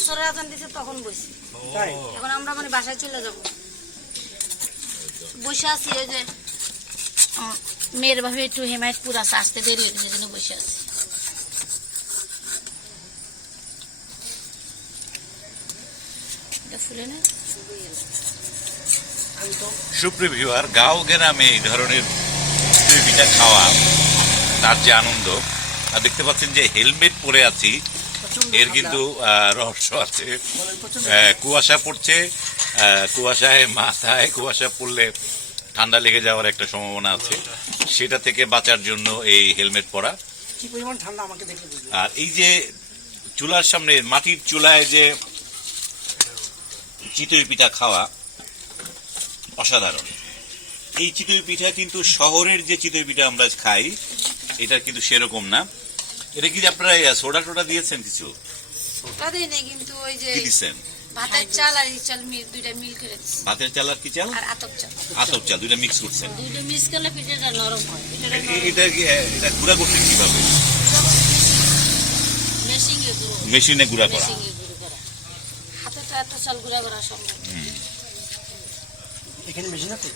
আসরের আজান দিছে তখন বসি। এখন আমরা মানে বাসায় চলে যাব। বসে আছি এই যে মেয়ের ভাবে একটু হেমায়তপুর আছে, আসতে দেরি হয়েছে সেজন্য বসে আছি। ফুলে না সুপ্রিয় ভিউয়ার, গাঁও গ্রামে এই ধরনের চিতই পিঠা খাওয়া তার যে আনন্দ, আর দেখতে পাচ্ছেন যে হেলমেট পরে আছি, এর কিন্তু রহস্য আছে। কুয়াশা পড়ছে, কুয়াশায় মাথায় কুয়াশা পড়লে ঠান্ডা লেগে যাওয়ার একটা সম্ভাবনা আছে, সেটা থেকে বাঁচার জন্য এই হেলমেট পরা। আর এই যে চুলার সামনে মাটির চুলায় যে চিতই পিঠা খাওয়া অসাধারণ। এই চিতই পিঠা কিন্তু শহরের যে চিতই পিঠা আমরা খাই এটা কিন্তু সেরকম না। এটা কি আপনারা সোডা টোডা দিয়েছেন? কিছু সোডা দেই না, কিন্তু ওই যে কি দিয়েছেন? ভাতের চাল আর এই চাল দুইটা মিল করে দিছি। ভাতের চাল আর কি চাল? আর আতপ চাল। আতপ চাল দুইটা মিক্স করছেন। দুইটা মিক্স করলে পিঠাটা নরম হয়। এটা গুঁড়া করছেন কিভাবে? মেশিনে গুঁড়া করা। হাতে তো এত চাল গুঁড়া করা সম্ভব। এখানে মেশিন আছে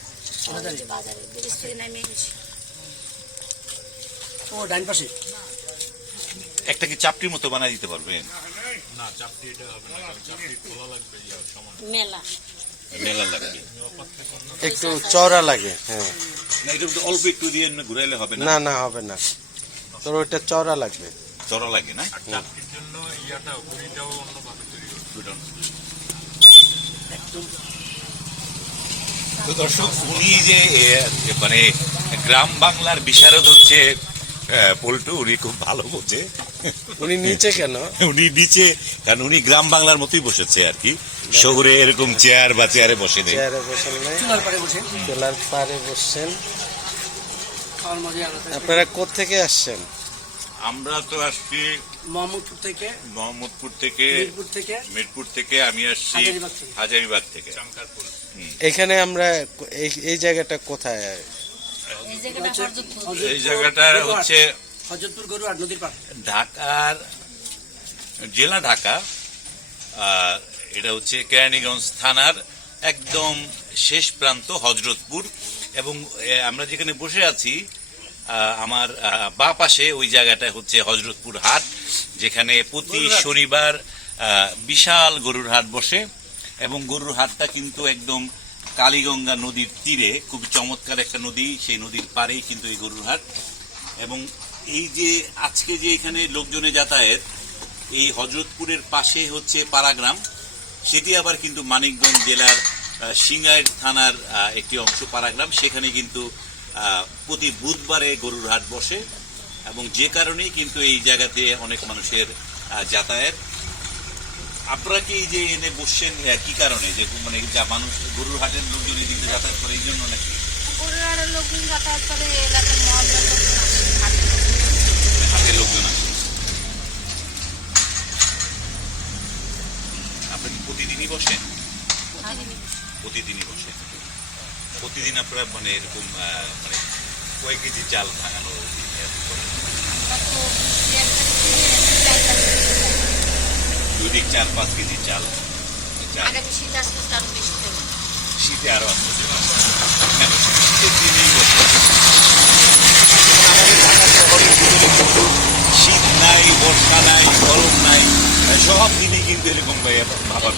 বাজারে ব্রিজ থেকে নামিয়ে গেছি। ও ডান পাশে একটা কি চাপটির মতো বানাই দিতে পারবেন? না, চাপটি এটা হবে না, কারণ চাপটি খোলা লাগবে সমান। মেলা মেলা লাগবে, একটু চওড়া লাগে। হ্যাঁ, না এটা অল্প একটু দিয়ে ঘুরাইলে হবে না? না না হবে না, তোর ওইটা চওড়া লাগবে। চড়া লাগে না? আর চাপটির জন্য ইয়াটা গুড়িটাও অন্যভাবে তৈরি করতে হবে। তো দর্শক, উনি যে মানে গ্রাম বাংলার বিশারদ হচ্ছে পল্টু, উনি খুব ভালো বোঝে। উনি নিচে কেন? উনি নিচে, কারণ উনি গ্রাম বাংলার মতোই বসেছে আর কি। শহরে এরকম চেয়ার বা চেয়ারে বসে নেই, চেয়ারে বসেন নাই, চুলার পাড়ে বসে চুলার পাড়ে বসছেন। খাওয়ার মজা আলাদা। আপনারা কোত্থেকে আসছেন? আমরা তো আসছি মোহাম্মদপুর থেকে, মোহাম্মদপুর থেকে, মিরপুর থেকে, আমি আসছি হাজারীবাগ থেকে। এখানে আমরা এই জায়গাটা কোথায়? এই জায়গাটা হচ্ছে হযরতপুর গরুহাট নদীর পাড়, ঢাকার জেলা ঢাকা। এটা হচ্ছে কেরানীগঞ্জ থানার একদম শেষ প্রান্ত হযরতপুর। এবং আমরা যেখানে বসে আছি আমার বাঁ পাশে ওই জায়গাটা হচ্ছে হযরতপুর হাট, যেখানে প্রতি শনিবার বিশাল গরুর হাট বসে। এবং গরুর হাটটা কিন্তু একদম কালীগঙ্গা নদীর তীরে, খুব চমৎকার একটা নদী, সেই নদীর পাড়েই কিন্তু এই গরুর হাট। এবং এই যে আজকে যে এখানে লোকজনে যাতায়াত, এই হযরতপুরের পাশে হচ্ছে পাড়াগ্রাম, সেটি আবার কিন্তু মানিকগঞ্জ জেলার সিংগাইর থানার একটি অংশ পাড়াগ্রাম। সেখানে কিন্তু প্রতি বুধবারে গরুর হাট বসে, এবং যে কারণেই কিন্তু এই জায়গাতে অনেক মানুষের যাতায়াত। আপনারা কি যে এনে বসছেন কি কারণে? যে মানে যা মানুষ গরুর হাটের লোকজন এই দিকে যাতায়াত করে, এই জন্য নাকি? গরুর হাটের লোকজন যাতায়াত করে, এলাকার মহাজন হাটের লোকজন আছে। আপনি কি প্রতিদিনই বসেন? প্রতিদিনই বসেন। প্রতিদিন আপনারা মানে এরকম মানে কয় কেজি চাল ভাঙানো দৈনিক? 4-5 কেজি চাল। শীতে আরো আসতে শীতের দিনেই বসে। শীত নাই, বর্ষা নাই, গরম নাই, সব দিনে কিন্তু এরকম ভাপা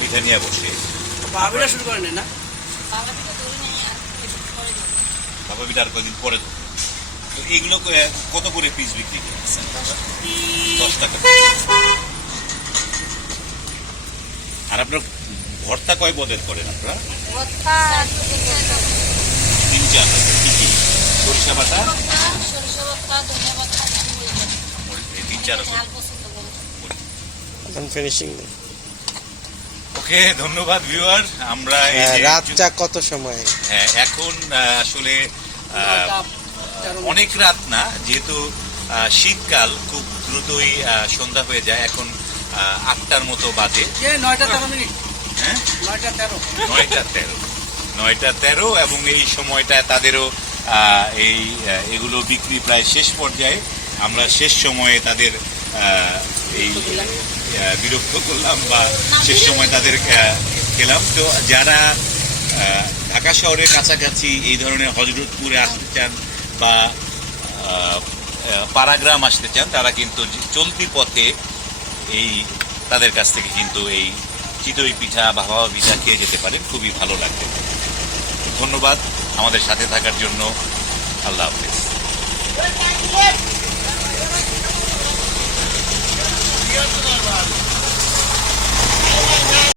পিঠা নিয়ে বসে। ভাবিটা শুরু করেন না? ভাপা পিঠা আর কয়েকদিন পরে। তো এইগুলো কত করে পিস বিক্রি করছেন? 10 টাকা। আর আপনার ভর্তা কয় পদের করেন আপনারা? 3-4। কি কি? সরিষা বাটা, 3-4। ফিনিশিং নেই। ওকে, ধন্যবাদ ভিউয়ার। আমরা রাতটা কত সময়? হ্যাঁ, এখন আসলে অনেক রাত না, যেহেতু শীতকাল, খুব দ্রুতই সন্ধ্যা হয়ে যায়। এখন 8টার মতো বাজে। 9:13 হ্যাঁ, 9:13 9:13 এবং এই সময়টায় তাদেরও এগুলো বিক্রি প্রায় শেষ পর্যায়ে। আমরা শেষ সময়ে তাদের এই বিরক্ত করলাম বা শেষ সময় তাদের খেলাম। তো যারা ঢাকা শহরের কাছাকাছি এই ধরনের হযরতপুরে আসতে চান বা পাড়াগ্রাম আসতে চান, তারা কিন্তু চলতি পথে এই তাদের কাছ থেকে কিন্তু এই চিতই পিঠা বা ভাপা পিঠা খেয়ে যেতে পারেন, খুবই ভালো লাগবে। ধন্যবাদ আমাদের সাথে থাকার জন্য। আল্লাহ হাফেজ।